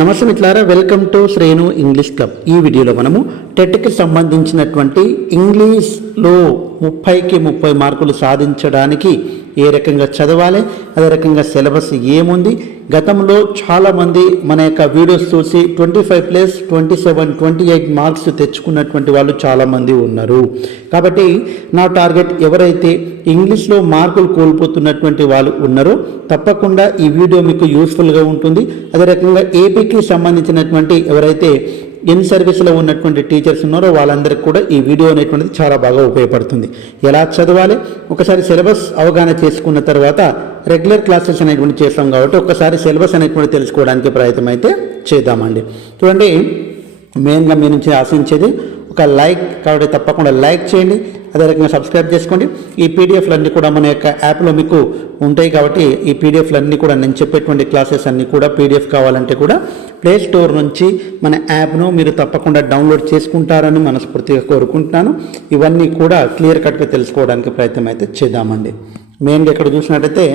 నమస్తే మిత్రులారా welcome to Shrenu English club. ఈ వీడియోలో మనము టెట్కి సంబంధించినటువంటి ఇంగ్లీష్లో ముప్పైకి ముప్పై మార్కులు సాధించడానికి ఏ రకంగా చదవాలి అదే రకంగా సిలబస్ ఏముంది? గతంలో చాలామంది మన యొక్క వీడియోస్ చూసి twenty five plus twenty seven twenty eight marks తెచ్చుకున్నటువంటి వాళ్ళు చాలామంది ఉన్నారు. కాబట్టి నా టార్గెట్ ఎవరైతే ఇంగ్లీష్లో మార్కులు కోల్పోతున్నటువంటి వాళ్ళు ఉన్నారో తప్పకుండా ఈ వీడియో మీకు యూస్ఫుల్గా ఉంటుంది. అదే రకంగా ఏపీకి సంబంధించినటువంటి ఎవరైతే ఇన్ సర్వీస్లో ఉన్నటువంటి టీచర్స్ ఉన్నారో వాళ్ళందరికీ కూడా ఈ వీడియో అనేటువంటిది చాలా బాగా ఉపయోగపడుతుంది. ఎలా చదవాలి? ఒకసారి సిలబస్ అవగాహన చేసుకున్న తర్వాత రెగ్యులర్ క్లాసెస్ అనేటువంటి చేస్తాం కాబట్టి ఒకసారి సిలబస్ అనేటువంటి తెలుసుకోవడానికి ప్రయత్నం అయితే చేద్దామండి. చూడండి. మెయిన్గా మీ నుంచి ఆశించేది ఒక లైక్ కాబట్టి తప్పకుండా లైక్ చేయండి. అదే రకంగా సబ్స్క్రైబ్ చేసుకోండి. ఈ పీడిఎఫ్లన్నీ కూడా మన యొక్క యాప్లో మీకు ఉంటాయి కాబట్టి ఈ పీడిఎఫ్లన్నీ కూడా నేను చెప్పేటువంటి క్లాసెస్ అన్నీ కూడా పీడిఎఫ్ కావాలంటే కూడా ప్లే స్టోర్ నుంచి మన యాప్ను మీరు తప్పకుండా డౌన్లోడ్ చేసుకుంటారని మనస్ఫూర్తిగా కోరుకుంటున్నాను. ఇవన్నీ కూడా క్లియర్ కట్గా తెలుసుకోవడానికి ప్రయత్నం అయితే చేద్దామండి. మెయిన్గా ఇక్కడ చూసినట్టయితే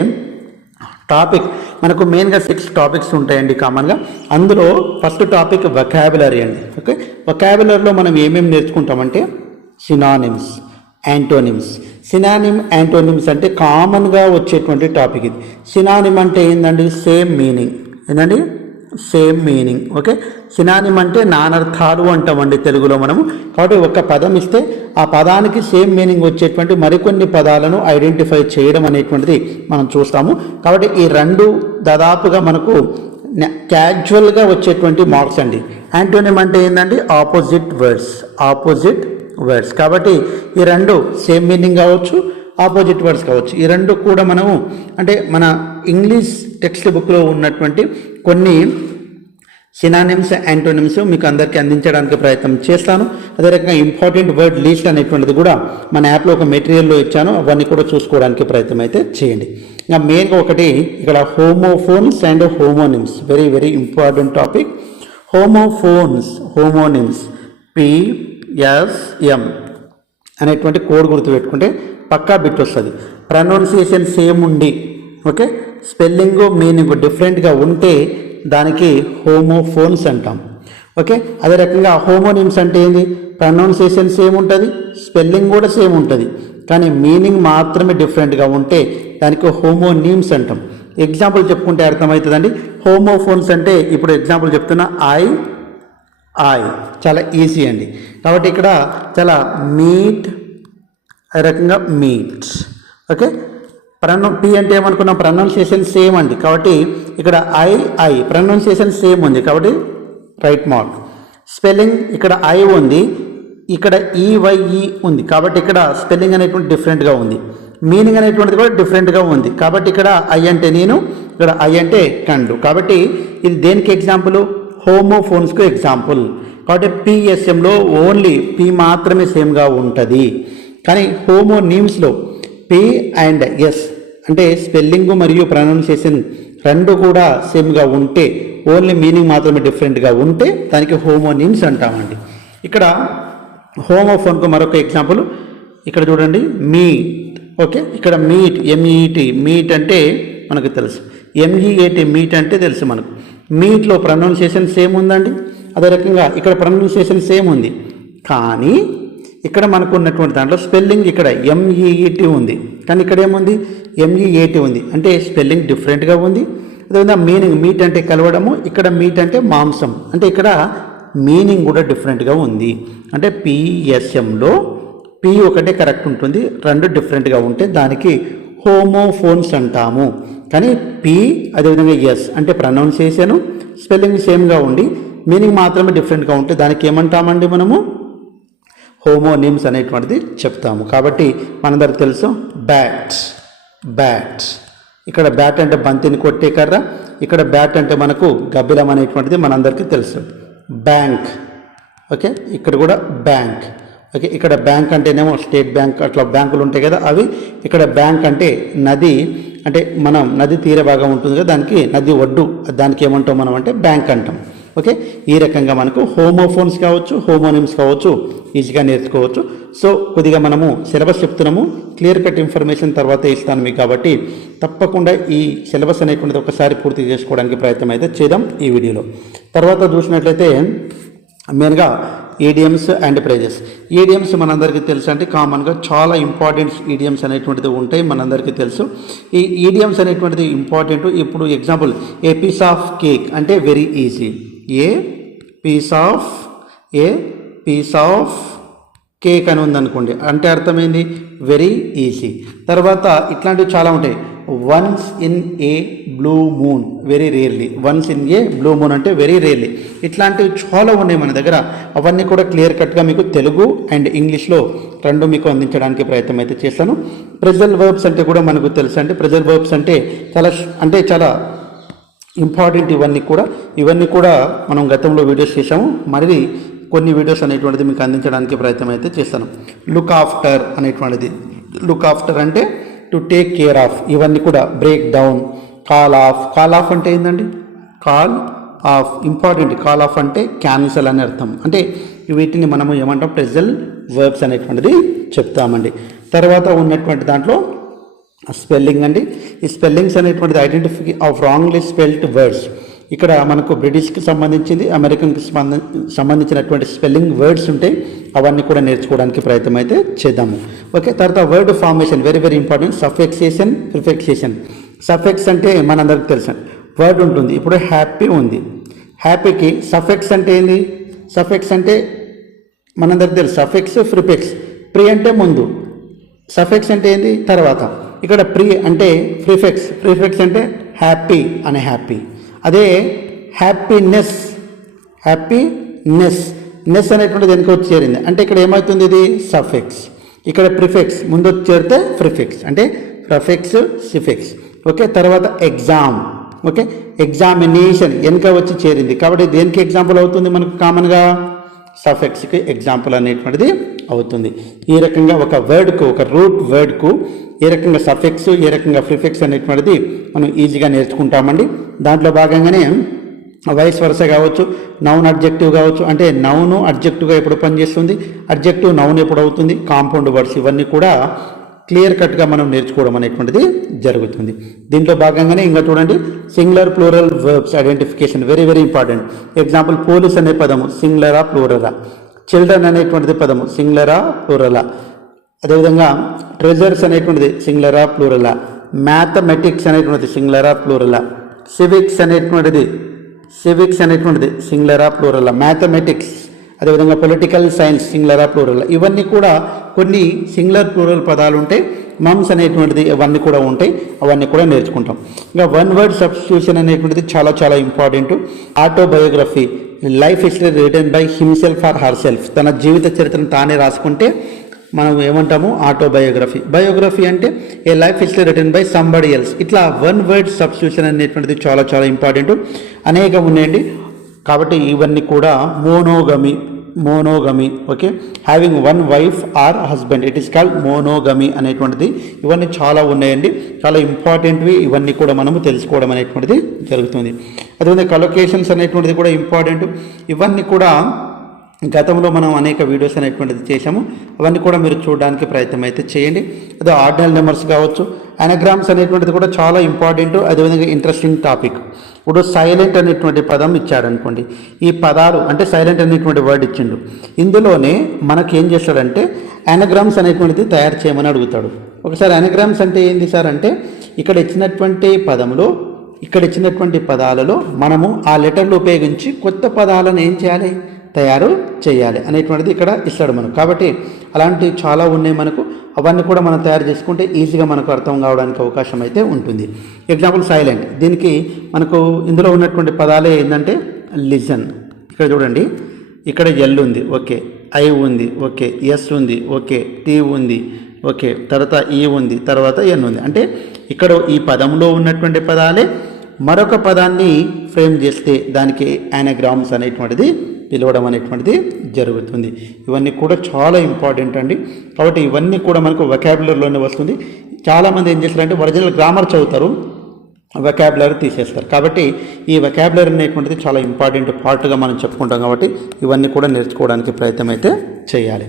టాపిక్ మనకు మెయిన్గా సిక్స్ టాపిక్స్ ఉంటాయండి కామన్గా అందులో ఫస్ట్ టాపిక్ వొకాబులరీ అండి. ఓకే వొకాబులరీలో మనం ఏమేమి నేర్చుకుంటామంటే సినానిమ్స్ యాంటోనిమ్స్ సినానిమ్ యాంటోనిమ్స్ అంటే కామన్గా వచ్చేటువంటి టాపిక్ ఇది. సినానిమ్ అంటే ఏంటండి సేమ్ మీనింగ్ ఏంటండి సేమ్ మీనింగ్ ఓకే సినానిమ్ అంటే నానర్థాలు అంటామండి తెలుగులో మనము. కాబట్టి ఒక పదం ఇస్తే ఆ పదానికి సేమ్ మీనింగ్ వచ్చేటువంటి మరికొన్ని పదాలను ఐడెంటిఫై చేయడం అనేటువంటిది మనం చూస్తాము. కాబట్టి ఈ రెండు దాదాపుగా మనకు క్యాజువల్గా వచ్చేటువంటి మార్క్స్ అండి. యాంటోనిమ్ అంటే ఏంటండి ఆపోజిట్ వర్డ్స్ ఆపోజిట్ వర్డ్స్ కాబట్టి ఈ రెండు సేమ్ మీనింగ్ కావచ్చు ఆపోజిట్ వర్డ్స్ కావచ్చు. ఈ రెండు కూడా మనము అంటే మన ఇంగ్లీష్ టెక్స్ట్ బుక్లో ఉన్నటువంటి కొన్ని సినానిమ్స్ యాంటోనిమ్స్ మీకు అందరికీ అందించడానికి ప్రయత్నం చేస్తాను. అదే రకంగా ఇంపార్టెంట్ వర్డ్ లిస్ట్ అనేటువంటిది కూడా మన యాప్లో ఒక మెటీరియల్లో ఇచ్చాను. అవన్నీ కూడా చూసుకోవడానికి ప్రయత్నం అయితే చేయండి. ఇంకా మెయిన్గా ఒకటి ఇక్కడ homophones and homonyms very very important topic homophones homonyms PSM అనేటువంటి కోడ్ గుర్తుపెట్టుకుంటే పక్కా బిట్ వస్తుంది. ప్రనౌన్సియేషన్ సేమ్ ఉండి ఓకే? స్పెల్లింగ్ మీనింగ్ డిఫరెంట్గా ఉంటే దానికి హోమోఫోన్స్ అంటాం. ఓకే? అదే రకంగా హోమోనిమ్స్ అంటే ఏంది? ప్రొనౌన్సియేషన్ సేమ్ ఉంటుంది స్పెల్లింగ్ కూడా సేమ్ ఉంటుంది. కానీ మీనింగ్ మాత్రమే డిఫరెంట్గా ఉంటే దానికి హోమోనిమ్స్ అంటాం. ఎగ్జాంపుల్ చెప్పుకుంటే అర్థమవుతుందండి. హోమోఫోన్స్ అంటే ఇప్పుడు ఎగ్జాంపుల్ చెప్తున్నా ఐ ఐ. చాలా ఈజీ అండి. కాబట్టి ఇక్కడ చాలా మీట్ అదే రకంగా మీట్ ఓకే? ప్రనౌ పి అంటే ఏమనుకున్నాం? ప్రొనౌన్సియేషన్ సేమ్ అండి. కాబట్టి ఇక్కడ ఐ ఐ ప్రొనౌన్సియేషన్ సేమ్ ఉంది. కాబట్టి రైట్ మార్క్ స్పెల్లింగ్ ఇక్కడ ఐ ఉంది. ఇక్కడ e, ఈవైఈ e ఉంది. కాబట్టి ఇక్కడ స్పెల్లింగ్ అనేటువంటి డిఫరెంట్గా ఉంది. మీనింగ్ అనేటువంటిది కూడా డిఫరెంట్గా ఉంది. కాబట్టి ఇక్కడ ఐ అంటే నేను ఇక్కడ ఐ అంటే కండు. కాబట్టి ఇది దేనికి ఎగ్జాంపుల్ హోమోఫోన్స్కు ఎగ్జాంపుల్ కాబట్టి పిఎస్ఎంలో ఓన్లీ పి మాత్రమే సేమ్గా ఉంటుంది. కానీ హోమోనీమ్స్లో పి అండ్ ఎస్ అంటే స్పెల్లింగ్ మరియు ప్రొనౌన్సియేషన్ రెండు కూడా సేమ్గా ఉంటే ఓన్లీ మీనింగ్ మాత్రమే డిఫరెంట్గా ఉంటే దానికి హోమోనిమ్స్ అంటామండి. ఇక్కడ హోమోఫోన్కు మరొక ఎగ్జాంపుల్ ఇక్కడ చూడండి మీట్ ఓకే ఇక్కడ మీట్ ఎంఈటి మీట్ అంటే మనకు తెలుసు. ఎంఈఏటి మీట్ అంటే తెలుసు మనకు. మీట్లో ప్రొనౌన్సియేషన్ సేమ్ ఉందండి? అదే రకంగా ఇక్కడ ప్రొనౌన్సియేషన్ సేమ్ ఉంది. కానీ ఇక్కడ మనకు ఉన్నటువంటి దాంట్లో స్పెల్లింగ్ ఇక్కడ ఎంఈఈటి ఉంది. కానీ ఇక్కడ ఏముంది? ఎంఈఏటి ఉంది. అంటే స్పెల్లింగ్ డిఫరెంట్గా ఉంది. అదేవిధంగా మీనింగ్ మీట్ అంటే కలవడము ఇక్కడ మీట్ అంటే మాంసం. అంటే ఇక్కడ మీనింగ్ కూడా డిఫరెంట్గా ఉంది. అంటే పిఎస్ఎంలో పి ఒకటే కరెక్ట్ ఉంటుంది. రెండు డిఫరెంట్గా ఉంటే దానికి హోమోఫోన్స్ అంటాము. కానీ పి అదేవిధంగా ఎస్ అంటే ప్రొనౌన్సియేషను స్పెల్లింగ్ సేమ్గా ఉండి మీనింగ్ మాత్రమే డిఫరెంట్గా ఉంటే దానికి ఏమంటామండి మనము? హోమోనిమ్స్ అనేటువంటిది చెప్తాము. కాబట్టి మనందరికి తెలుసు బ్యాట్ బ్యాట్. ఇక్కడ బ్యాట్ అంటే బంతిని కొట్టే కర్ర ఇక్కడ బ్యాట్ అంటే మనకు గబ్బిలం అనేటువంటిది మనందరికీ తెలుసు. బ్యాంక్. ఓకే? ఇక్కడ కూడా బ్యాంక్. ఓకే? ఇక్కడ బ్యాంక్ అంటేనేమో స్టేట్ బ్యాంక్ అట్లా బ్యాంకులు ఉంటాయి కదా అవి. ఇక్కడ బ్యాంక్ అంటే నది అంటే మనం నది తీర భాగం ఉంటుంది కదా దానికి నది ఒడ్డు. దానికి ఏమంటాం మనం అంటే బ్యాంక్ అంటాం. ఓకే ఈ రకంగా మనకు హోమోఫోన్స్ కావచ్చు హోమోనిమ్స్ కావచ్చు ఈజీగా నేర్చుకోవచ్చు. సో కొద్దిగా మనము సిలబస్ చెప్తున్నాము. క్లియర్ కట్ ఇన్ఫర్మేషన్ తర్వాత ఇస్తాను మీకు కాబట్టి తప్పకుండా ఈ సిలబస్ అనేటువంటిది ఒకసారి పూర్తి చేసుకోవడానికి ప్రయత్నం అయితే చేద్దాం ఈ వీడియోలో. తర్వాత చూసినట్లయితే మెయిన్గా ఈడియమ్స్ అండ్ ప్రైజెస్ ఈడియమ్స్ మనందరికీ తెలుసు అంటే కామన్గా చాలా ఇంపార్టెంట్ ఈడియమ్స్ అనేటువంటిది ఉంటాయి మనందరికీ తెలుసు. ఈ ఈడియమ్స్ అనేటువంటిది ఇంపార్టెంట్ ఇప్పుడు example a piece of cake అంటే very easy a piece of a piece of cake అని ఉందనుకోండి. అంటే అర్థమైంది? వెరీ ఈజీ తర్వాత ఇట్లాంటివి చాలా ఉంటాయి. Once in a blue moon very rarely once in a blue moon అంటే వెరీ రేర్లీ ఇట్లాంటివి చాలా ఉన్నాయి మన దగ్గర. అవన్నీ కూడా క్లియర్ కట్గా మీకు తెలుగు అండ్ ఇంగ్లీష్లో రెండు మీకు అందించడానికి ప్రయత్నం అయితే చేస్తాను ప్రెజల్ వర్బ్స్ అంటే కూడా మనకు తెలుసు అంటే ప్రెజల్ వర్బ్స్ అంటే చాలా అంటే చాలా ఇంపార్టెంట్ ఇవన్నీ కూడా. ఇవన్నీ కూడా మనం గతంలో వీడియోస్ చేసాము మరి కొన్ని వీడియోస్ అనేటువంటిది మీకు అందించడానికి ప్రయత్నం అయితే చేస్తాను. లుక్ ఆఫ్టర్ అనేటువంటిది. లుక్ ఆఫ్టర్ అంటే టు టేక్ కేర్ ఆఫ్ ఇవన్నీ కూడా break down call off call off అంటే ఏంటండి call off important call off అంటే క్యాన్సల్ అని అర్థం. అంటే వీటిని మనము ఏమంటాం? ప్రెజల్ వర్బ్స్ అనేటువంటిది చెప్తామండి. తర్వాత ఉన్నటువంటి దాంట్లో స్పెల్లింగ్ అండి. ఈ స్పెల్లింగ్స్ అనేటువంటిది identification of wrongly spelled words ఇక్కడ మనకు బ్రిటిష్కి సంబంధించింది అమెరికన్కి సంబంధించినటువంటి స్పెల్లింగ్ వర్డ్స్ ఉంటాయి అవన్నీ కూడా నేర్చుకోవడానికి ప్రయత్నం అయితే చేద్దాము. ఓకే తర్వాత word formation very very important suffixation prefixation suffix అంటే మనందరికి తెలుసు. వర్డ్ ఉంటుంది ఇప్పుడు హ్యాపీ ఉంది. హ్యాపీకి సఫెక్స్ అంటే ఏంది? సఫెక్స్ అంటే మనందరికి తెలుసు సఫెక్స్ ప్రిఫెక్స్ ప్రి అంటే ముందు. సఫెక్స్ అంటే ఏంది? తర్వాత. ఇక్కడ ప్రీ అంటే ప్రిఫెక్స్. ప్రిఫెక్స్ అంటే హ్యాపీ అనే హ్యాపీ. అదే హ్యాపీనెస్. హ్యాపీనెస్. నెస్ అనేటువంటిది వెనుక వచ్చి చేరింది. అంటే ఇక్కడ ఏమవుతుంది ఇది? సఫెక్స్. ఇక్కడ ప్రిఫెక్స్. ముందు చేరితే ప్రిఫెక్స్. అంటే ప్రఫెక్స్ సిఫెక్స్. ఓకే తర్వాత ఎగ్జామ్. Okay examination. వెనుక వచ్చి చేరింది. కాబట్టి దేనికి ఎగ్జాంపుల్ అవుతుంది మనకు కామన్గా? సఫెక్స్కి ఎగ్జాంపుల్ అనేటువంటిది అవుతుంది. ఈ రకంగా ఒక వర్డ్కు ఒక రూట్ వర్డ్కు ఏ రకంగా సఫెక్స్ ఏ రకంగా ప్రిఫెక్స్ అనేటువంటిది మనం ఈజీగా నేర్చుకుంటామండి. దాంట్లో భాగంగానే వయస్ వరుస కావచ్చు నౌన్ అడ్జెక్టివ్ కావచ్చు అంటే నౌను అడ్జెక్టివ్గా ఎప్పుడు పనిచేస్తుంది అడ్జెక్టివ్ నౌన్ ఎప్పుడు అవుతుంది కాంపౌండ్ వర్డ్స్ ఇవన్నీ కూడా క్లియర్ కట్గా మనం నేర్చుకోవడం అనేటువంటిది జరుగుతుంది. దీంట్లో భాగంగానే ఇంకా చూడండి singular plural verbs identification very very important example police అనే పదము సింగులరా ప్లూరలా. చిల్డ్రన్ అనేటువంటిది పదము సింగులరా ప్లూరలా. అదేవిధంగా ట్రెజర్స్ అనేటువంటిది సింగులరా ప్లూరలా. మ్యాథమెటిక్స్ అనేటువంటిది సింగులరా ప్లూరలా. సివిక్స్ అనేటువంటిది సివిక్స్ అనేటువంటిది సింగులరా ప్లూరలా. మ్యాథమెటిక్స్ అదేవిధంగా పొలిటికల్ సైన్స్ సింగులరా ప్లూరల్ ఇవన్నీ కూడా కొన్ని సింగులర్ ప్లూరల్ పదాలు ఉంటాయి మమ్స్ అనేటువంటిది అవన్నీ కూడా ఉంటాయి. అవన్నీ కూడా నేర్చుకుంటాం. ఇంకా వన్ వర్డ్ సబ్స్టిట్యూషన్ అనేటువంటిది చాలా చాలా important autobiography life history written by himself or herself తన జీవిత చరిత్రను తానే రాసుకుంటే మనం ఏమంటాము? ఆటోబయోగ్రఫీ బయోగ్రఫీ అంటే a life history written by somebody else ఇట్లా వన్ వర్డ్ సబ్స్టిట్యూషన్ అనేటువంటిది చాలా చాలా ఇంపార్టెంట్ అనేకం ఉన్నాయండి. కాబట్టి ఇవన్నీ కూడా monogamy monogamy okay having one wife or husband it is called monogamy అనేటువంటిది. ఇవన్నీ చాలా ఉన్నాయండి. చాలా ఇంపార్టెంట్వి ఇవన్నీ కూడా మనము తెలుసుకోవడం అనేటువంటిది జరుగుతుంది. అదేవిధంగా కలొకేషన్స్ అనేటువంటిది కూడా ఇంపార్టెంట్ ఇవన్నీ కూడా గతంలో మనం అనేక వీడియోస్ అనేటువంటిది చేశాము. అవన్నీ కూడా మీరు చూడడానికి ప్రయత్నం అయితే చేయండి. అదే ఆర్డినల్ నెంబర్స్ కావచ్చు అనగ్రామ్స్ అనేటువంటిది కూడా చాలా ఇంపార్టెంట్ అదేవిధంగా ఇంట్రెస్టింగ్ టాపిక్ ఇప్పుడు సైలెంట్ అనేటువంటి పదం ఇచ్చాడనుకోండి ఈ పదాలు అంటే సైలెంట్ అనేటువంటి వర్డ్ ఇచ్చిండు. ఇందులోనే మనకి ఏం చేస్తాడంటే అనగ్రామ్స్ అనేటువంటిది తయారు చేయమని అడుగుతాడు. ఒకసారి అనగ్రామ్స్ అంటే ఏంది సార్ అంటే ఇక్కడ ఇచ్చినటువంటి పదంలో ఇక్కడ ఇచ్చినటువంటి పదాలలో మనము ఆ లెటర్లు ఉపయోగించి కొత్త పదాలను ఏం చేయాలి? తయారు చేయాలి అనేటువంటిది ఇక్కడ ఇస్తాడు మనకు. కాబట్టి అలాంటివి చాలా ఉన్నాయి మనకు. అవన్నీ కూడా మనం తయారు చేసుకుంటే ఈజీగా మనకు అర్థం కావడానికి అవకాశం అయితే ఉంటుంది. ఎగ్జాంపుల్ సైలెంట్ దీనికి మనకు ఇందులో ఉన్నటువంటి పదాలే ఏంటంటే లిజన్ ఇక్కడ చూడండి. ఇక్కడ ఎల్ ఉంది ఓకే. ఐ ఉంది ఓకే. ఎస్ ఉంది ఓకే. టీ ఉంది ఓకే. తర్వాత ఈ ఉంది తర్వాత ఎన్ ఉంది. అంటే ఇక్కడ ఈ పదంలో ఉన్నటువంటి పదాలే మరొక పదాన్ని ఫ్రేమ్ చేస్తే దానికి యానగ్రామ్స్ అనేటువంటిది పిలవడం అనేటువంటిది జరుగుతుంది. ఇవన్నీ కూడా చాలా ఇంపార్టెంట్ అండి. కాబట్టి ఇవన్నీ కూడా మనకు వెకాబులర్లోనే వస్తుంది. చాలామంది ఏం చేస్తారంటే ఒరిజినల్ గ్రామర్ చదువుతారు. వెకాబులరీ తీసేస్తారు. కాబట్టి ఈ వెకాబులరీ అనేటువంటిది చాలా ఇంపార్టెంట్ పార్ట్గా మనం చెప్పుకుంటాం కాబట్టి ఇవన్నీ కూడా నేర్చుకోవడానికి ప్రయత్నం అయితే చేయాలి.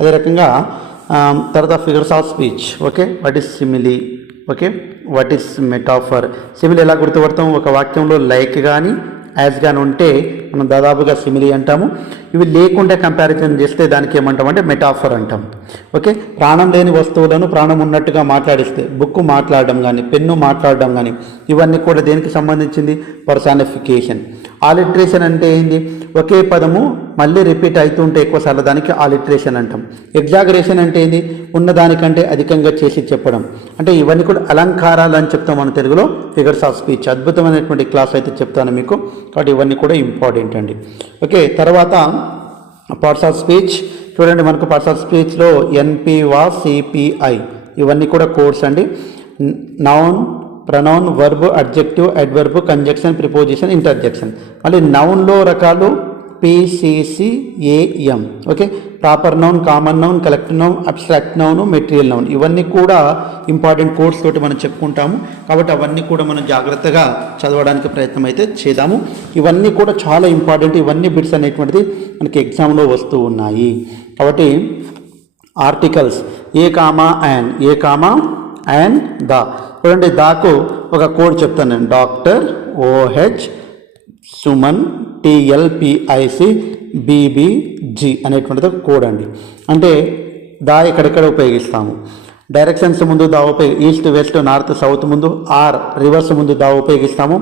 అదే రకంగా తర్వాత figures of speech okay what is simile okay what is metaphor simile ఎలా గుర్తుపడతాం? ఒక వాక్యంలో లైక్ కానీ యాజ్గాను ఉంటే మనం దాదాపుగా సిమిలీ అంటాము. ఇవి లేకుండా కంపారిజన్ చేస్తే దానికి ఏమంటాం అంటే మెటాఫర్ అంటాం. ఓకే? ప్రాణం లేని వస్తువులను ప్రాణం ఉన్నట్టుగా మాట్లాడిస్తే బుక్ మాట్లాడడం కానీ పెన్ను మాట్లాడడం కానీ ఇవన్నీ కూడా దేనికి సంబంధించింది? పర్సానిఫికేషన్ ఆలిట్రేషన్ అంటే ఏంది? ఒకే పదము మళ్ళీ రిపీట్ అవుతుంటే ఎక్కువసార్లు దానికి ఆలిట్రేషన్ అంటాం. ఎగ్జాగరేషన్ అంటే ఏంది? ఉన్నదానికంటే అధికంగా చేసి చెప్పడం. అంటే ఇవన్నీ కూడా అలంకారాలు అని చెప్తాం మన తెలుగులో. ఫిగర్స్ ఆఫ్ స్పీచ్ అద్భుతమైనటువంటి క్లాస్ అయితే చెప్తాను మీకు. కాబట్టి ఇవన్నీ కూడా ఇంపార్టెంట్ అండి. ఓకే తర్వాత పార్ట్స్ ఆఫ్ స్పీచ్ చూడండి మనకు పార్ట్స్ ఆఫ్ స్పీచ్లో ఎన్పివా సిపిఐ ఇవన్నీ కూడా కోర్స్ అండి. Noun pronoun verb adjective adverb conjunction preposition interjection మళ్ళీ నౌన్లో రకాలు PCCAM okay proper noun common noun collective noun abstract noun material noun ఇవన్నీ కూడా ఇంపార్టెంట్ కోర్స్ తోటి మనం చెప్పుకుంటాము. కాబట్టి అవన్నీ కూడా మనం జాగ్రత్తగా చదవడానికి ప్రయత్నం అయితే చేద్దాము. ఇవన్నీ కూడా చాలా ఇంపార్టెంట్ ఇవన్నీ బిట్స్ అనేటువంటిది మనకి ఎగ్జామ్లో వస్తూ ఉన్నాయి. కాబట్టి articles a comma and a comma and the. చూడండి దాకు ఒక కోడ్ చెప్తాను నేను. Doctor OH Suman TLPIC BBG అనేటువంటిది ఒక కోడ్ అండి. అంటే దా ఇక్కడెక్కడ ఉపయోగిస్తాము? డైరెక్షన్స్ ముందు దావ ఉపయోగి ఈస్ట్ వెస్ట్ నార్త్ సౌత్ ముందు ఆర్ రివర్స్ ముందు దా ఉపయోగిస్తాము.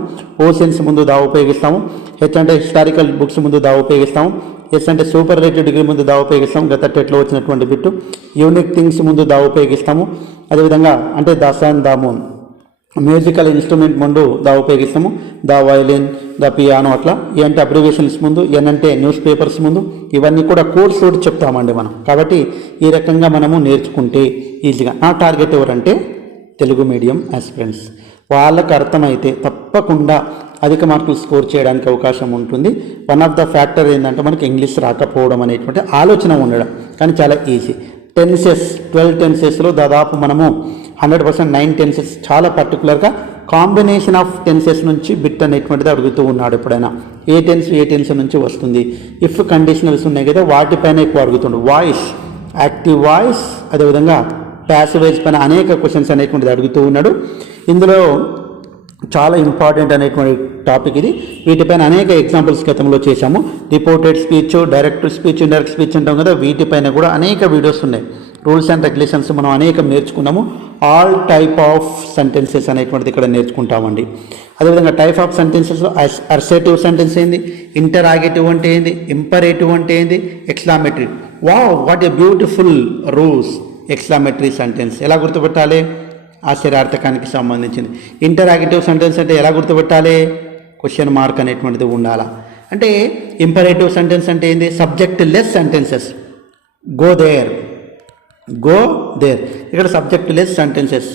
ఓషన్స్ ముందు దా ఉపయోగిస్తాము. హెచ్ అంటే హిస్టారికల్ బుక్స్ ముందు దా ఉపయోగిస్తాము. ఎస్ అంటే సూపర్ రేటెడ్ డిగ్రీ ముందు దావ ఉపయోగిస్తాం గత టెట్లో వచ్చినటువంటి బిట్టు. యూనిక్ థింగ్స్ ముందు దా ఉపయోగిస్తాము. అదేవిధంగా అంటే the sun the moon. Musical instrument ముందు దా ఉపయోగిస్తాము ద వయలిన్ ద పియానో అట్లా. ఏ అంటే అబ్రివేషన్స్ ముందు ఎన్ అంటే న్యూస్ పేపర్స్ ముందు ఇవన్నీ కూడా కోర్స్ తోటి చెప్తామండి మనం. కాబట్టి ఈ రకంగా మనము నేర్చుకుంటే ఈజీగా. నా టార్గెట్ ఎవరంటే తెలుగు మీడియం ఆస్పిరెంట్స్ వాళ్ళకు అర్థమైతే తప్పకుండా అధిక మార్కులు స్కోర్ చేయడానికి అవకాశం ఉంటుంది. వన్ ఆఫ్ ద ఫ్యాక్టర్ ఏంటంటే మనకి ఇంగ్లీష్ రాకపోవడం అనేటువంటి ఆలోచన ఉండడం. కానీ చాలా ఈజీ టెన్సెస్ ట్వెల్వ్ టెన్సెస్లో దాదాపు మనము హండ్రెడ్ పర్సెంట్ నైన్ టెన్సెస్ చాలా పర్టికులర్గా కాంబినేషన్ ఆఫ్ టెన్సెస్ నుంచి బిట్ అనేటువంటిది అడుగుతూ ఉన్నాడు ఎప్పుడైనా. ఏ టెన్స్ ఏ టెన్స్ నుంచి వస్తుంది? ఇఫ్ కండిషనల్స్ ఉన్నాయి కదా వాటిపైన ఎక్కువ అడుగుతుండు. వాయిస్ యాక్టివ్ వాయిస్ అదేవిధంగా ప్యాసివైజ్ పైన అనేక క్వశ్చన్స్ అనేటువంటిది అడుగుతూ ఉన్నాడు. ఇందులో చాలా ఇంపార్టెంట్ అనేటువంటి టాపిక్ ఇది. వీటిపైన అనేక ఎగ్జాంపుల్స్ గతంలో చేశాము. Reported speech direct speech indirect speech అంటాం కదా వీటిపైన కూడా అనేక వీడియోస్ ఉన్నాయి. రూల్స్ అండ్ రెగ్యులేషన్స్ మనం అనేక నేర్చుకున్నాము. ఆల్ టైప్ ఆఫ్ సెంటెన్సెస్ అనేటువంటిది ఇక్కడ నేర్చుకుంటామండి. అదేవిధంగా టైప్ ఆఫ్ సెంటెన్సెస్ అర్సేటివ్ సెంటెన్స్ ఏంది? ఇంటరాగేటివ్ అంటే ఏంది? ఇంపరేటివ్ అంటే ఏంది? Exclamatory wow what a beautiful rules exclamatory sentence ఎలా గుర్తుపెట్టాలి? ఆశ్చర్యార్థకానికి సంబంధించింది. ఇంటరాగేటివ్ సెంటెన్స్ అంటే ఎలా గుర్తుపెట్టాలి? క్వశ్చన్ మార్క్ అనేటువంటిది ఉండాలా. అంటే ఇంపరేటివ్ సెంటెన్స్ అంటే ఏంది? Subject less sentences go there go there ఇక్కడ subject less sentences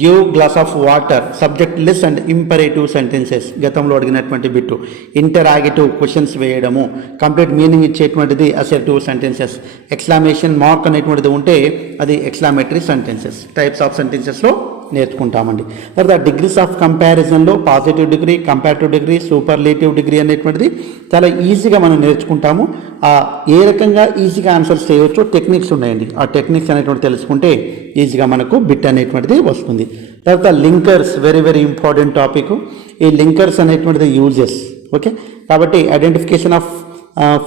give glass of water subject less and imperative sentences గతంలో అడిగినటువంటి బిట్టు. ఇంటరాగేటివ్ క్వశ్చన్స్ వేయడము. కంప్లీట్ మీనింగ్ ఇచ్చేటువంటిది అసెప్టివ్ సెంటెన్సెస్ ఎక్స్లామేషన్ మార్క్ అనేటువంటిది ఉంటే అది ఎక్స్లామేటరీ సెంటెన్సెస్ టైప్స్ ఆఫ్ సెంటెన్సెస్లో నేర్చుకుంటామండి. తర్వాత degrees of కంపారిజన్లో positive degree comparative degree superlative degree అనేటువంటిది చాలా ఈజీగా మనం నేర్చుకుంటాము. ఆ ఏ రకంగా ఈజీగా ఆన్సర్స్ చేయవచ్చో టెక్నిక్స్ ఉన్నాయండి. ఆ టెక్నిక్స్ అనేటువంటి తెలుసుకుంటే ఈజీగా మనకు బిట్ అనేటువంటిది వస్తుంది. తర్వాత linkers very very important topic ఈ లింకర్స్ అనేటువంటిది యూజెస్ ఓకే కాబట్టి identification of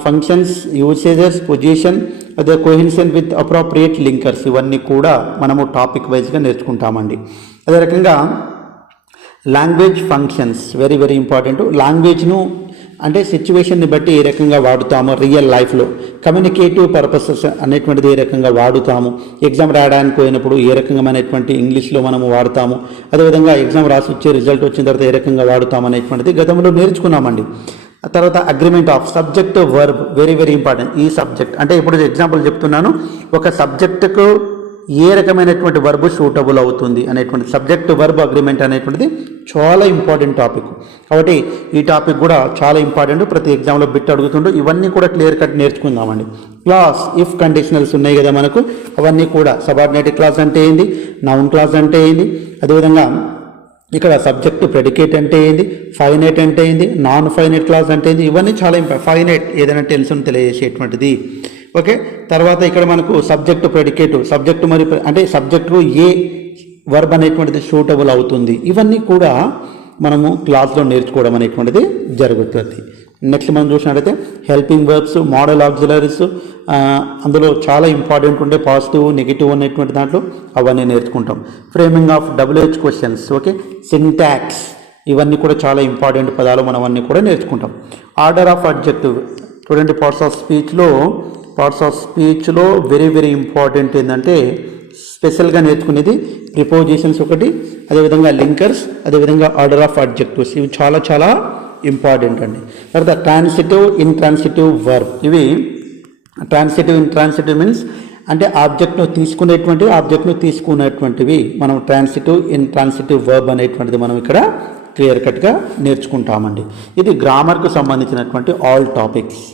functions usages position అదే కోహిన్సన్ విత్ అప్రోప్రియేట్ లింకర్స్ ఇవన్నీ కూడా మనము టాపిక్ వైజ్గా నేర్చుకుంటామండి. అదే రకంగా language functions very very important లాంగ్వేజ్ను అంటే సిచ్యువేషన్ని బట్టి ఏ రకంగా వాడుతాము రియల్ లైఫ్లో కమ్యూనికేటివ్ పర్పసెస్ అనేటువంటిది ఏ రకంగా వాడుతాము? ఎగ్జామ్ రాయడానికి పోయినప్పుడు ఏ రకమైనటువంటి ఇంగ్లీష్లో మనము వాడతాము? అదేవిధంగా ఎగ్జామ్ రాసి వచ్చే రిజల్ట్ వచ్చిన తర్వాత ఏ రకంగా వాడుతాము అనేటువంటిది గతంలో నేర్చుకున్నామండి. ఆ తర్వాత agreement of subject verb very very important ఈ సబ్జెక్ట్ అంటే ఇప్పుడు ఎగ్జాంపుల్ చెప్తున్నాను. ఒక సబ్జెక్టుకు ఏ రకమైనటువంటి వర్బ్ సూటబుల్ అవుతుంది అనేటువంటి సబ్జెక్ట్ వర్బ్ అగ్రిమెంట్ అనేటువంటిది చాలా ఇంపార్టెంట్ టాపిక్ కాబట్టి ఈ టాపిక్ కూడా చాలా ఇంపార్టెంట్ ప్రతి ఎగ్జామ్లో బిట్ అడుగుతుండో ఇవన్నీ కూడా క్లియర్ కట్ నేర్చుకుందామండి. క్లాస్ ఇఫ్ కండిషనల్స్ ఉన్నాయి కదా మనకు అవన్నీ కూడా. సబార్డినేటెడ్ క్లాస్ అంటే ఏంది? నౌన్ క్లాస్ అంటే ఏంది? అదేవిధంగా ఇక్కడ సబ్జెక్టు ప్రెడికేట్ అంటే ఏంది? ఫైనైట్ అంటే ఏంది? నాన్ ఫైనైట్ క్లాస్ అంటే ఏంది? ఇవన్నీ చాలా ఇంపార్టెంట్ ఫైనైట్ ఏదైనా టెన్షన్ తెలియజేసేటువంటిది. ఓకే తర్వాత ఇక్కడ మనకు సబ్జెక్టు ప్రెడికేట్ సబ్జెక్టు మరి అంటే సబ్జెక్టు ఏ వర్బ్ అనేటువంటిది సూటబుల్ అవుతుంది? ఇవన్నీ కూడా మనము క్లాస్లో నేర్చుకోవడం అనేటువంటిది జరుగుతుంది. నెక్స్ట్ మనం చూసినట్టయితే హెల్పింగ్ వర్బ్స్ మోడల్ ఆక్సిలరీస్ అందులో చాలా ఇంపార్టెంట్ ఉండే పాజిటివ్ నెగిటివ్ అనేటువంటి దాంట్లో అవన్నీ నేర్చుకుంటాం. Framing of WH questions okay? Syntax ఇవన్నీ కూడా చాలా ఇంపార్టెంట్ పదాలు మనం అన్నీ కూడా నేర్చుకుంటాం. ఆర్డర్ ఆఫ్ అడ్జెక్టివ్ చూడండి పార్ట్స్ ఆఫ్ స్పీచ్లో పార్ట్స్ ఆఫ్ స్పీచ్లో వెరీ వెరీ ఇంపార్టెంట్ ఏంటంటే స్పెషల్గా నేర్చుకునేది ప్రిపోజిషన్స్ ఒకటి అదేవిధంగా లింకర్స్ అదేవిధంగా ఆర్డర్ ఆఫ్ అడ్జెక్టివ్స్ ఇవి చాలా చాలా ఇంపార్టెంట్ అండి. తర్వాత ట్రాన్సిటివ్ ఇంట్రాన్సిటివ్ వర్బ్. ఇవి ట్రాన్సిటివ్ ఇంట్రాన్సిటివ్ మీన్స్ అంటే ఆబ్జెక్ట్ను తీసుకునేటువంటివి ఆబ్జెక్ట్ను తీసుకునేటువంటివి. మనం ట్రాన్సిటివ్ ఇంట్రాన్సిటివ్ వర్బ్ అనేటువంటిది మనం ఇక్కడ క్లియర్ కట్గా నేర్చుకుంటామండి. ఇది గ్రామర్కు సంబంధించినటువంటి ఆల్ టాపిక్స్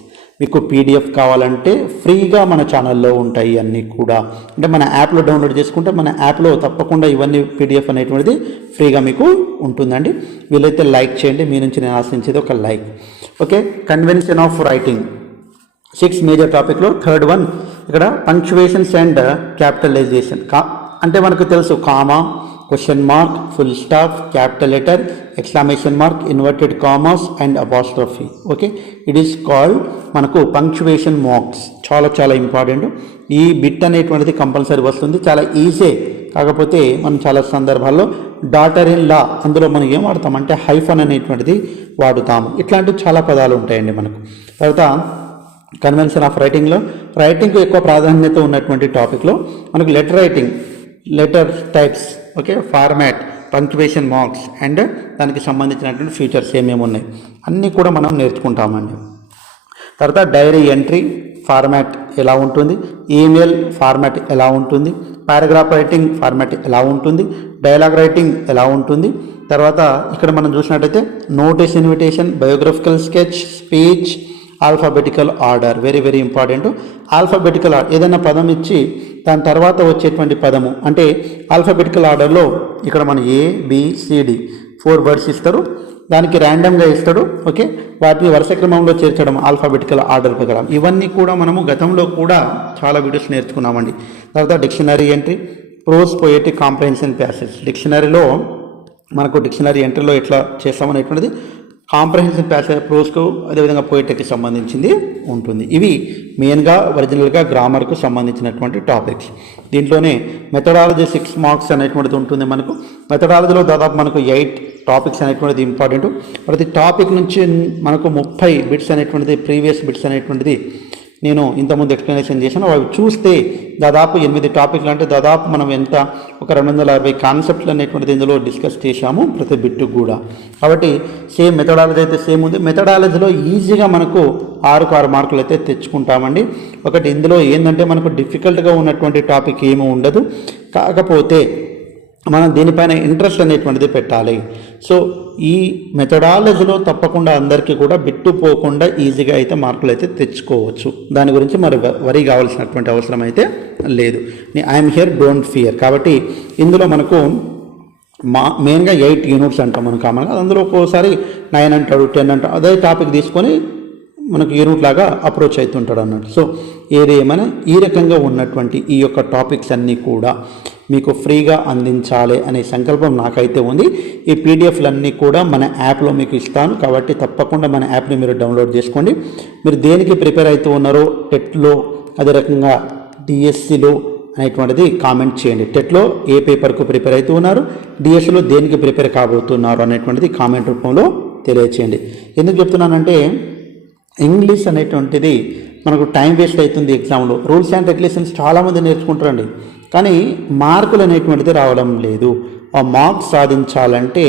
మీకు పీడిఎఫ్ కావాలంటే ఫ్రీగా మన ఛానల్లో ఉంటాయి అన్నీ కూడా. అంటే మన యాప్లో డౌన్లోడ్ చేసుకుంటే మన యాప్లో తప్పకుండా ఇవన్నీ పీడిఎఫ్ అనేటువంటిది ఫ్రీగా మీకు ఉంటుందండి. వీలైతే లైక్ చేయండి. మీ నుంచి నేను ఆశించేది ఒక like. Okay? Convention of writing six major టాపిక్లో థర్డ్ వన్ ఇక్కడ పంక్చువేషన్స్ అండ్ క్యాపిటలైజేషన్ కా అంటే మనకు తెలుసు comma question mark full stop capital letter exclamation mark inverted commas and apostrophe okay it is called మనకు పంక్చువేషన్ మార్క్స్ చాలా చాలా important ఈ బిట్ అనేటువంటిది కంపల్సరీ వస్తుంది. చాలా ఈజీ కాకపోతే మనం చాలా సందర్భాల్లో డాటర్ ఇన్ లా అందులో మనం ఏం వాడతామంటే హైఫన్ అనేటువంటిది వాడుతాము. ఇట్లాంటివి చాలా పదాలు ఉంటాయండి మనకు. తర్వాత కన్వెన్షన్ ఆఫ్ రైటింగ్లో రైటింగ్కు ఎక్కువ ప్రాధాన్యత ఉన్నటువంటి టాపిక్లో మనకు letter writing letter types okay format punctuation marks and దానికి సంబంధించినటువంటి ఫీచర్స్ ఏమేమి ఉన్నాయి. అన్నీ కూడా మనం నేర్చుకుంటామండి. తర్వాత డైరీ ఎంట్రీ ఫార్మాట్ ఎలా ఉంటుంది ఈమెయిల్ ఫార్మాట్ ఎలా ఉంటుంది పారాగ్రాఫ్ రైటింగ్ ఫార్మాట్ ఎలా ఉంటుంది డైలాగ్ రైటింగ్ ఎలా ఉంటుంది తర్వాత ఇక్కడ మనం చూసినట్టయితే notice invitation biographical sketch speech alphabetical order very very important alphabetical order ఏదైనా పదం ఇచ్చి దాని తర్వాత వచ్చేటువంటి పదము. అంటే ఆల్ఫాబెటికల్ ఆర్డర్లో ఇక్కడ మన ఏ బిసిడి ఫోర్ వర్డ్స్ ఇస్తారు. దానికి ర్యాండమ్గా ఇస్తాడు. ఓకే వాటిని వరుస క్రమంలో చేర్చడం ఆల్ఫాబెటికల్ ఆర్డర్ ప్రకారం. ఇవన్నీ కూడా మనము గతంలో కూడా చాలా వీడియోస్ నేర్చుకున్నామండి. తర్వాత dictionary entry prose poetic comprehension passage డిక్షనరీలో మనకు డిక్షనరీ ఎంట్రీలో ఎట్లా చేస్తామనేటువంటిది కాంప్రహెన్సివ్ ప్యాసేజ్ ప్రోస్కు అదేవిధంగా పోయిటెక్కి సంబంధించింది ఉంటుంది. ఇవి మెయిన్గా ఒరిజినల్గా గ్రామర్కు సంబంధించినటువంటి టాపిక్స్ దీంట్లోనే మెథడాలజీ సిక్స్ మార్క్స్ అనేటువంటిది ఉంటుంది మనకు. మెథడాలజీలో దాదాపు మనకు ఎయిట్ టాపిక్స్ అనేటువంటిది ఇంపార్టెంట్ ప్రతి టాపిక్ నుంచి మనకు ముప్పై బిట్స్ అనేటువంటిది ప్రీవియస్ బిట్స్ అనేటువంటిది నేను ఇంతకుముందు ఎక్స్ప్లెనేషన్ చేశాను. అవి చూస్తే దాదాపు ఎనిమిది టాపిక్లు అంటే దాదాపు మనం ఎంత ఒక రెండు వందల యాభై కాన్సెప్ట్లు అనేటువంటిది ఇందులో డిస్కస్ చేశాము ప్రతి బిట్టు కూడా. కాబట్టి సేమ్ మెథడాలజీ అయితే సేమ్ ఉంది. మెథడాలజీలో ఈజీగా మనకు ఆరుకు ఆరు మార్కులు అయితే తెచ్చుకుంటామండి. ఒకటి ఇందులో ఏంటంటే మనకు డిఫికల్ట్గా ఉన్నటువంటి టాపిక్ ఏమీ ఉండదు. కాకపోతే మనం దీనిపైన ఇంట్రెస్ట్ అనేటువంటిది పెట్టాలి. సో ఈ మెథడాలజీలో తప్పకుండా అందరికీ కూడా బిట్టుపోకుండా ఈజీగా అయితే మార్కులు అయితే తెచ్చుకోవచ్చు. దాని గురించి మరి వరి కావాల్సినటువంటి అవసరం అయితే లేదు. ఐఎమ్ హియర్ డోంట్ ఫియర్ కాబట్టి ఇందులో మనకు మా మెయిన్గా ఎయిట్ యూనిట్స్ అంటాం మనం కామన్గా అందులో ఒక్కోసారి నైన్ అంటాడు టెన్ అంటాడు అదే టాపిక్ తీసుకొని మనకు యూనిట్ లాగా అప్రోచ్ అవుతుంటాడు అన్నట్టు. సో ఏది ఏమైనా ఈ రకంగా ఉన్నటువంటి ఈ యొక్క టాపిక్స్ అన్నీ కూడా మీకు ఫ్రీగా అందించాలి అనే సంకల్పం నాకైతే ఉంది. ఈ పీడిఎఫ్లన్నీ కూడా మన యాప్లో మీకు ఇస్తాను. కాబట్టి తప్పకుండా మన యాప్ని మీరు డౌన్లోడ్ చేసుకోండి. మీరు దేనికి ప్రిపేర్ అవుతూ ఉన్నారో టెట్లో అదే రకంగా డిఎస్సిలో అనేటువంటిది కామెంట్ చేయండి. టెట్లో ఏ పేపర్కు ప్రిపేర్ అవుతూ ఉన్నారు డిఎస్సిలో దేనికి ప్రిపేర్ కాబోతున్నారు అనేటువంటిది కామెంట్ రూపంలో తెలియచేయండి. ఎందుకు చెప్తున్నానంటే ఇంగ్లీష్ అనేటువంటిది మనకు టైం వేస్ట్ అవుతుంది ఎగ్జామ్లో. రూల్స్ అండ్ రెగ్యులేషన్స్ చాలామంది నేర్చుకుంటారండి. కానీ మార్కులు అనేటువంటిది రావడం లేదు. ఆ మార్క్స్ సాధించాలంటే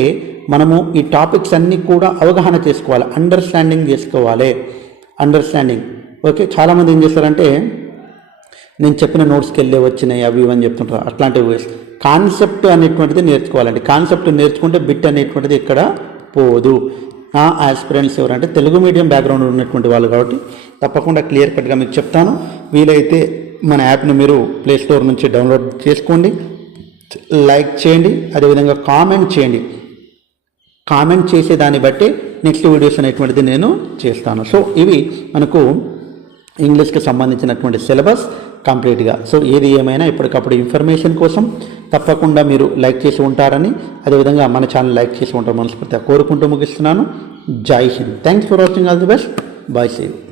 మనము ఈ టాపిక్స్ అన్నీ కూడా అవగాహన చేసుకోవాలి. అండర్స్టాండింగ్ చేసుకోవాలి. అండర్స్టాండింగ్ ఓకే చాలామంది ఏం చేస్తారంటే నేను చెప్పిన నోట్స్కి వెళ్ళే వచ్చినాయి అవి ఇవని చెప్తుంటారు. అట్లాంటివి కాన్సెప్ట్ అనేటువంటిది నేర్చుకోవాలండి. కాన్సెప్ట్ నేర్చుకుంటే బిట్ అనేటువంటిది ఇక్కడ పోదు. నా ఆస్పిరెంట్స్ ఎవరంటే తెలుగు మీడియం బ్యాక్గ్రౌండ్ ఉన్నటువంటి వాళ్ళు కాబట్టి తప్పకుండా క్లియర్ కట్గా మీకు చెప్తాను. వీలైతే మన యాప్ను మీరు ప్లేస్టోర్ నుంచి డౌన్లోడ్ చేసుకోండి. లైక్ చేయండి. అదేవిధంగా కామెంట్ చేయండి. కామెంట్ చేసే దాన్ని బట్టి నెక్స్ట్ వీడియోస్ అనేటువంటిది నేను చేస్తాను. సో ఇవి మనకు ఇంగ్లీష్కి సంబంధించినటువంటి సిలబస్ కంప్లీట్గా సో ఏది ఏమైనా ఇప్పటికప్పుడు ఇన్ఫర్మేషన్ కోసం తప్పకుండా మీరు లైక్ చేసి ఉంటారని అదేవిధంగా మన ఛానల్ లైక్ చేసి ఉంటారు మనస్ఫూర్తిగా కోరుకుంటూ ముగిస్తున్నాను. జై Hind. Thanks for watching all the best bye save